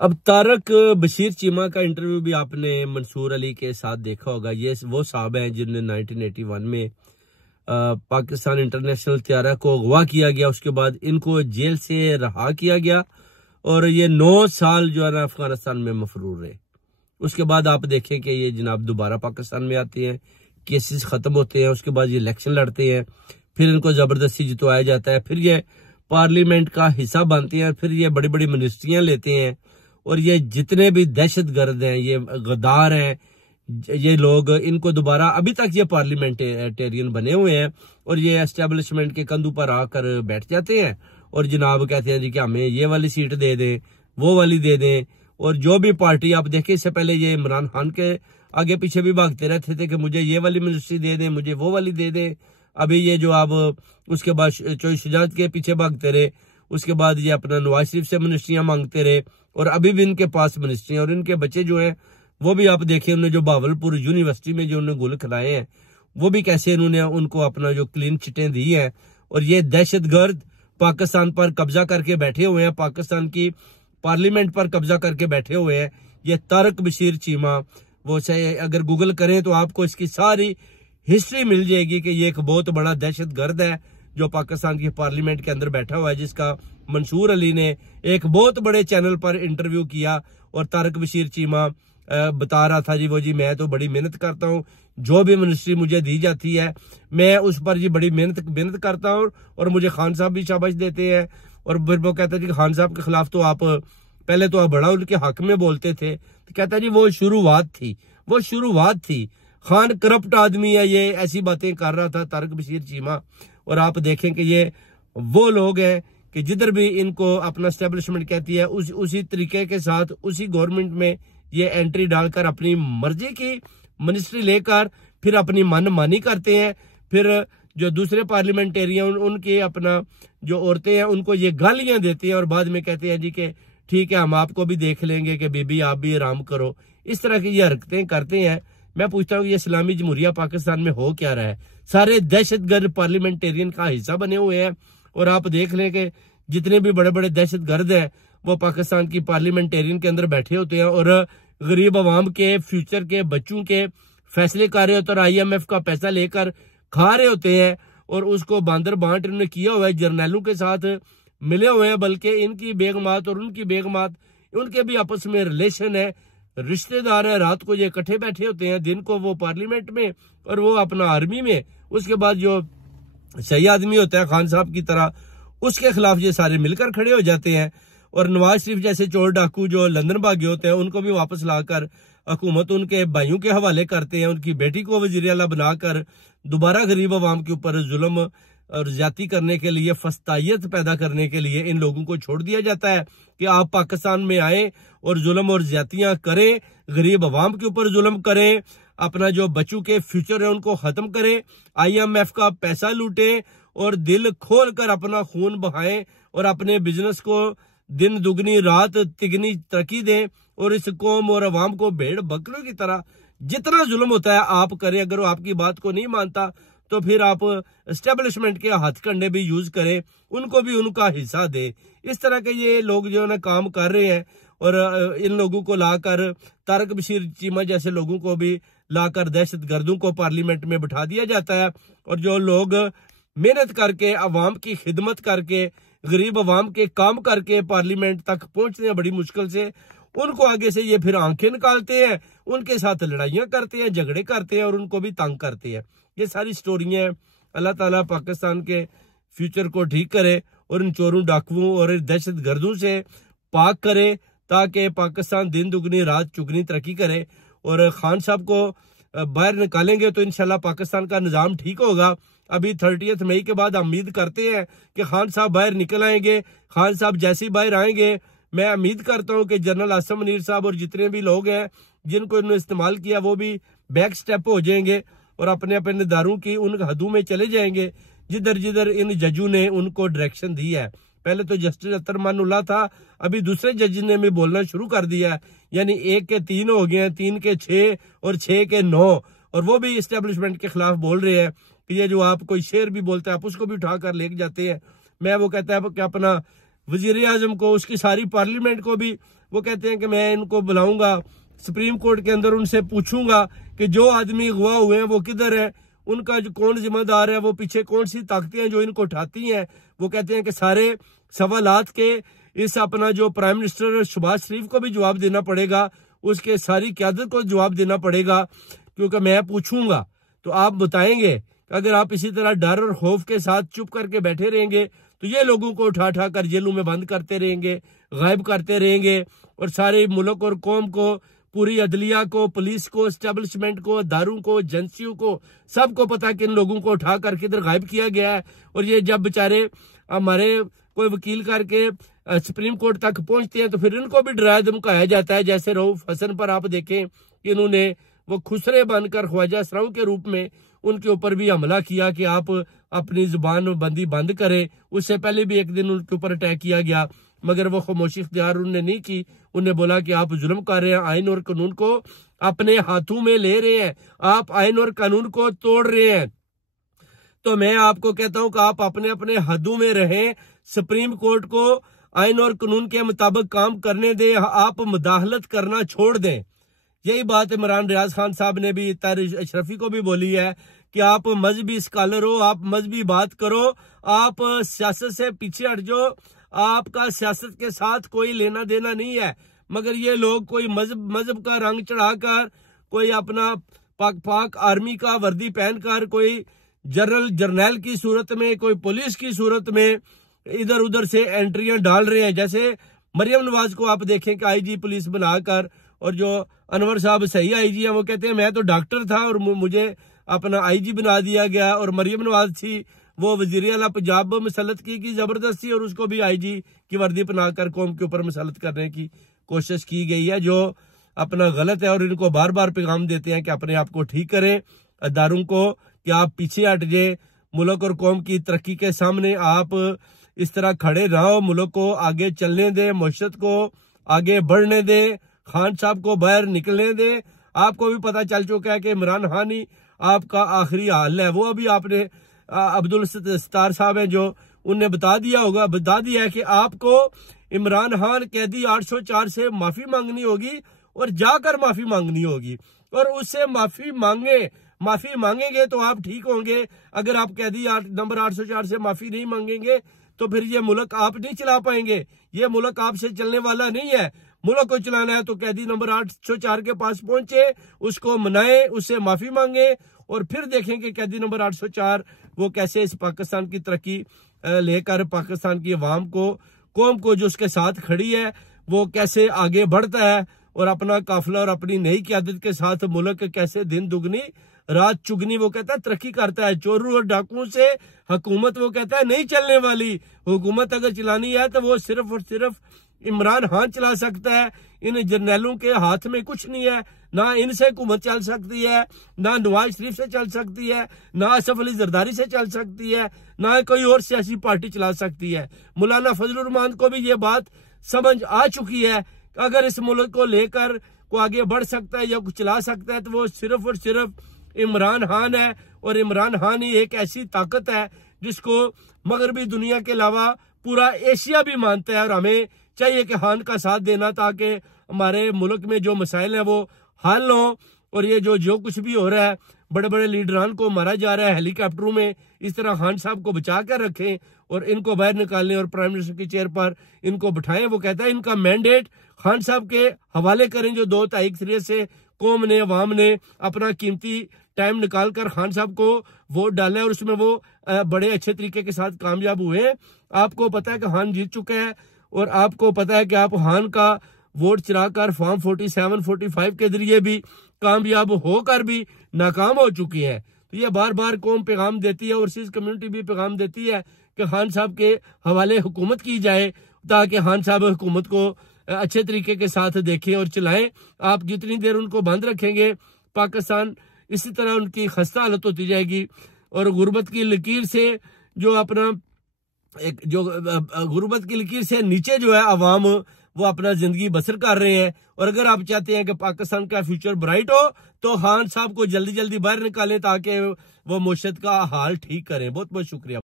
अब तारक बशीर चीमा का इंटरव्यू भी आपने मंसूर अली के साथ देखा होगा। ये वो साहब हैं जिनने 1981 में पाकिस्तान इंटरनेशनल त्यारा को अगवा किया गया, उसके बाद इनको जेल से रहा किया गया और ये 9 साल जो है ना अफगानिस्तान में मफरूर रहे। उसके बाद आप देखें कि ये जनाब दोबारा पाकिस्तान में आते हैं, केसेस खत्म होते हैं, उसके बाद ये इलेक्शन लड़ते हैं, फिर इनको जबरदस्ती जितवाया जाता है, फिर ये पार्लियामेंट का हिस्सा बनते हैं, फिर ये बड़ी बड़ी मिनिस्ट्रियां लेते हैं और ये जितने भी दहशत गर्द हैं, ये गद्दार हैं, ये लोग, इनको दोबारा अभी तक ये पार्लियामेंटेरियन बने हुए हैं और ये एस्टेब्लिशमेंट के कंधों पर आकर बैठ जाते हैं और जनाब कहते हैं जी कि हमें ये वाली सीट दे दें, वो वाली दे दें। और जो भी पार्टी आप देखें, इससे पहले ये इमरान खान के आगे पीछे भी भागते रहते थे कि मुझे ये वाली मिनिस्ट्री दे दें, मुझे वो वाली दे दें। अभी ये जो आप उसके बाद चोई शुजात के पीछे भागते रहे, उसके बाद ये अपना नवाज शरीफ से मिनिस्ट्रियां मांगते रहे और अभी भी इनके पास मिनिस्ट्रियां, और इनके बच्चे जो हैं वो भी आप देखें, उन्होंने जो बावलपुर यूनिवर्सिटी में जो उन्होंने गुल खिलाए हैं, वो भी कैसे इन्होंने उनको अपना जो क्लीन चिटें दी हैं। और ये दहशतगर्द पाकिस्तान पर कब्जा करके बैठे हुए हैं, पाकिस्तान की पार्लियामेंट पर कब्जा करके बैठे हुए हैं। ये तारक बशीर चीमा, वो से अगर गूगल करें तो आपको इसकी सारी हिस्ट्री मिल जाएगी कि ये एक बहुत बड़ा दहशतगर्द है जो पाकिस्तान की पार्लियामेंट के अंदर बैठा हुआ है, जिसका मंसूर अली ने एक बहुत बड़े चैनल पर इंटरव्यू किया और तारक बशीर चीमा बता रहा था जी वो जी मैं तो बड़ी मेहनत करता हूँ, जो भी मिनिस्ट्री मुझे दी जाती है मैं उस पर जी बड़ी मेहनत करता हूँ और मुझे खान साहब भी शाबाश देते हैं। और फिर वो कहता है जी खान साहब के खिलाफ तो आप पहले तो आप बड़ा उनके हक में बोलते थे, तो कहता है जी वो शुरुआत थी, खान करप्ट आदमी है, ये ऐसी बातें कर रहा था तारक बशीर चीमा। और आप देखें कि ये वो लोग हैं कि जिधर भी इनको अपना एस्टेब्लिशमेंट कहती है उसी तरीके के साथ उसी गवर्नमेंट में ये एंट्री डालकर अपनी मर्जी की मिनिस्ट्री लेकर फिर अपनी मनमानी करते हैं। फिर जो दूसरे पार्लियामेंटेरियन उनके अपना जो औरतें हैं उनको ये गालियां देती हैं और बाद में कहते हैं जी कि ठीक है हम आपको भी देख लेंगे कि बीबी आप भी आराम करो। इस तरह की ये हरकतें करते हैं। मैं पूछता हूँ ये इस्लामी जमहूरिया पाकिस्तान में हो क्या रहा है? सारे दहशतगर्द पार्लियामेंटेरियन का हिस्सा बने हुए हैं और आप देख लें कि जितने भी बड़े बड़े दहशतगर्द हैं वो पाकिस्तान की पार्लियामेंटेरियन के अंदर बैठे होते हैं और गरीब आवाम के फ्यूचर के बच्चों के फैसले कर रहे होते हैं और IMF का पैसा लेकर खा रहे होते हैं और उसको बांदर बांट इन्होंने किया हुआ है, जर्नैलों के साथ मिले हुए हैं, बल्कि इनकी बेगमात और उनकी बेगमात उनके भी आपस में रिलेशन है, रिश्तेदार है। रात को ये इकट्ठे बैठे होते हैं, दिन को वो पार्लियामेंट में और वो अपना आर्मी में। उसके बाद जो सही आदमी होता है खान साहब की तरह उसके खिलाफ ये सारे मिलकर खड़े हो जाते हैं और नवाज शरीफ जैसे चोर डाकू जो लंदन भागे होते हैं उनको भी वापस लाकर हुकूमत उनके भाइयों के हवाले करते हैं। उनकी बेटी को वजीर आला बनाकर दोबारा गरीब आवाम के ऊपर जुल्म और ज्यादती करने के लिए, फस्तायत पैदा करने के लिए इन लोगों को छोड़ दिया जाता है कि आप पाकिस्तान में आए और जुल्म और ज्यादतियां करें, गरीब आवाम के ऊपर जुल्म करें, अपना जो बच्चों के फ्यूचर है उनको खत्म करें, IMF का पैसा लूटें और दिल खोल कर अपना खून बहाएं और अपने बिजनेस को दिन दुगनी रात तिगनी तरक्की दें और इस कौम और अवाम को भेड़ बकरियों की तरह जितना जुल्म होता है आप करें। अगर वो आपकी बात को नहीं मानता तो फिर आप एस्टेब्लिशमेंट के हथकंडे भी यूज करें, उनको भी उनका हिस्सा दें। इस तरह के ये लोग जो है ना काम कर रहे हैं और इन लोगों को लाकर तारक बशीर चीमा जैसे लोगों को भी लाकर दहशतगर्दों को पार्लियामेंट में बिठा दिया जाता है। और जो लोग मेहनत करके अवाम की खिदमत करके गरीब अवाम के काम करके पार्लियामेंट तक पहुंचते हैं बड़ी मुश्किल से, उनको आगे से ये फिर आंखें निकालते हैं, उनके साथ लड़ाइयां करते हैं, झगड़े करते हैं और उनको भी तंग करते हैं। ये सारी स्टोरियां हैं। अल्लाह ताला पाकिस्तान के फ्यूचर को ठीक करे और इन चोरों डाकुओं और दहशत गर्दों से पाक करे ताकि पाकिस्तान दिन दुगनी रात चुगनी तरक्की करे। और खान साहब को बाहर निकालेंगे तो इंशाल्लाह पाकिस्तान का निज़ाम ठीक होगा। अभी 30 मई के बाद उम्मीद करते हैं कि खान साहब बाहर निकल आएंगे। खान साहब जैसे ही बाहर आएंगे मैं उम्मीद करता हूं कि जनरल आसम मुनीर साहब और जितने भी लोग हैं जिनको इन्होंने इस्तेमाल किया वो भी बैक स्टेप हो जाएंगे और अपने अपने दारों की उन हदों में चले जाएंगे जिधर जिधर इन जजों ने उनको डायरेक्शन दी है। पहले तो जस्टिस अतर मानुल्लाह था, अभी दूसरे जज ने भी बोलना शुरू कर दिया है, यानी 1 के 3 हो गए हैं, 3 के 6 और 6 के 9, और वो भी इस्टेब्लिशमेंट के खिलाफ बोल रहे हैं कि ये जो आप कोई शेर भी बोलता है आप उसको भी उठाकर लेके जाते हैं। मैं वो कहता है कि अपना वजीर आजम को उसकी सारी पार्लियामेंट को भी वो कहते हैं कि मैं इनको बुलाऊंगा सुप्रीम कोर्ट के अंदर, उनसे पूछूंगा कि जो आदमी अगवा हुए हैं वो किधर है, उनका जो कौन जिम्मेदार है, वो पीछे कौन सी ताकतें हैं जो इनको उठाती हैं। वो कहते हैं कि सारे सवालात के इस अपना जो प्राइम मिनिस्टर शहबाज शरीफ को भी जवाब देना पड़ेगा, उसके सारी क़यादत को जवाब देना पड़ेगा, क्योंकि मैं पूछूंगा। तो आप बताएंगे कि अगर आप इसी तरह डर और खौफ के साथ चुप करके बैठे रहेंगे तो ये लोगों को उठा उठा कर जेलों में बंद करते रहेंगे, गायब करते रहेंगे, और सारे मुल्क और कौम को, पूरी अदलिया को, पुलिस को, एस्टेब्लिशमेंट को, दारू को, एजेंसियों को, सबको पता कि इन लोगों को उठा कर किधर गायब किया गया है। और ये जब बेचारे हमारे कोई वकील करके सुप्रीम कोर्ट तक पहुंचते हैं तो फिर इनको भी डराया धमकाया जाता है। जैसे रऊफ हसन पर आप देखें कि इन्होंने वो खुसरे बनकर ख्वाजा असराओं के रूप में उनके ऊपर भी हमला किया कि आप अपनी जुबान बंदी बंद करें। उससे पहले भी एक दिन उनके ऊपर अटैक किया गया, मगर वो खामोशी इख्तियार उन्होंने नहीं की। उन्हें बोला कि आप जुल्म कर रहे हैं, आइन और कानून को अपने हाथों में ले रहे हैं, आप आइन और कानून को तोड़ रहे हैं। तो मैं आपको कहता हूं कि आप अपने अपने हदों में रहें, सुप्रीम कोर्ट को आइन और कानून के मुताबिक काम करने दें, आप मुदाखलत करना छोड़ दें। यही बात इमरान रियाज खान साहब ने भी तारिक अशरफी को भी बोली है कि आप मजहबी स्कॉलर हो, आप मजहबी बात करो, आप सियासत से पीछे हट जाओ, आपका सियासत के साथ कोई लेना देना नहीं है। मगर ये लोग कोई मजहब का रंग चढ़ाकर, कोई अपना पाक आर्मी का वर्दी पहनकर, कोई जर्नल की सूरत में, कोई पुलिस की सूरत में इधर उधर से एंट्रियां डाल रहे हैं। जैसे मरियम नवाज को आप देखें कि आईजी पुलिस बनाकर, और जो अनवर साहब सही आईजी हैं वो कहते हैं मैं तो डॉक्टर था और मुझे अपना आईजी बना दिया गया, और मरियम नवाज थी वो वजीर आला पंजाब मुसल्लत की जबरदस्ती, और उसको भी आईजी की वर्दी बनाकर कौम के ऊपर मुसल्लत करने की कोशिश की गई है, जो अपना गलत है। और इनको बार बार पैगाम देते हैं कि अपने आप को ठीक करें, अदारों को, कि आप पीछे हट जाए, मुल्क और कौम की तरक्की के सामने आप इस तरह खड़े रहो, मुल्क को आगे चलने दे, मशत को आगे बढ़ने दे, खान साहब को बाहर निकलने दे। आपको भी पता चल चुका है कि इमरान खान ही आपका आखिरी हाल है। वो अभी आपने अब्दुल सत्तार साहब हैं जो उनने बता दिया है कि आपको इमरान खान कैदी 804 से माफी मांगनी होगी, और जाकर माफी मांगनी होगी, और उससे माफी मांगेंगे तो आप ठीक होंगे। अगर आप कैदी नंबर 804 से माफी नहीं मांगेंगे तो फिर ये मुल्क आप नहीं चला पाएंगे। ये मुल्क आपसे चलने वाला नहीं है। मुल्क को चलाना है तो कैदी नंबर 804 के पास पहुंचे, उसको मनाए, उससे माफी मांगे, और फिर देखेंगे कैदी नंबर 804 वो कैसे इस पाकिस्तान की तरक्की लेकर पाकिस्तान की अवाम को, कौम को जो उसके साथ खड़ी है, वो कैसे आगे बढ़ता है, और अपना काफिला और अपनी नई क़यादत के साथ मुल्क कैसे दिन दुगनी रात चुगनी वो कहता है तरक्की करता है। चोरों और डाकुओं से हुकूमत वो कहता है नहीं चलने वाली। हुकूमत अगर चलानी है तो वो सिर्फ और सिर्फ इमरान खान चला सकता है। इन जर्नैलों के हाथ में कुछ नहीं है, ना इनसे हुकूमत चल सकती है, ना नवाज शरीफ से चल सकती है, ना असफ अली जरदारी से चल सकती है, ना कोई और सियासी पार्टी चला सकती है। मौलाना फजलुर रहमान को भी ये बात समझ आ चुकी है कि अगर इस मुल्क को लेकर को आगे बढ़ सकता है या कुछ चला सकता है तो वो सिर्फ और सिर्फ इमरान खान है। और इमरान खान ही एक ऐसी ताकत है जिसको मगरबी दुनिया के अलावा पूरा एशिया भी मानता है, और हमें चाहिए कि खान का साथ देना ताकि हमारे मुल्क में जो मसाइल हैं वो हल हों। और ये जो कुछ भी हो रहा है, बड़े बड़े लीडरान को मारा जा रहा है हेलीकॉप्टरों में, इस तरह खान साहब को बचा कर रखें और इनको बाहर निकालें और प्राइम मिनिस्टर की चेयर पर इनको बिठाएं। वो कहता है इनका मैंडेट खान साहब के हवाले करें, जो 2 तारीख से कौम ने, अवाम ने अपना कीमती टाइम निकाल कर खान साहब को वोट डाला है, और उसमें वो बड़े अच्छे तरीके के साथ कामयाब हुए। आपको पता है कि खान जीत चुका है, और आपको पता है कि आप खान का वोट चराकर फॉर्म 47, 45 के जरिए भी कामयाब होकर भी नाकाम हो चुकी है। तो ये बार बार कौम पैगाम देती है, ओवरसीज कम्युनिटी भी पैगाम देती है कि खान साहब के हवाले हुकूमत की जाए, ताकि खान साहब हुकूमत को अच्छे तरीके के साथ देखें और चलाएं। आप जितनी देर उनको बंद रखेंगे, पाकिस्तान इसी तरह उनकी खस्ता हालत होती जाएगी, और गुर्बत की लकीर से जो अपना गुर्बत की लकीर से नीचे जो है अवाम वो अपना जिंदगी बसर कर रहे हैं। और अगर आप चाहते हैं कि पाकिस्तान का फ्यूचर ब्राइट हो तो खान साहब को जल्दी जल्दी बाहर निकालें ताकि वो मुशत का हाल ठीक करें। बहुत बहुत शुक्रिया।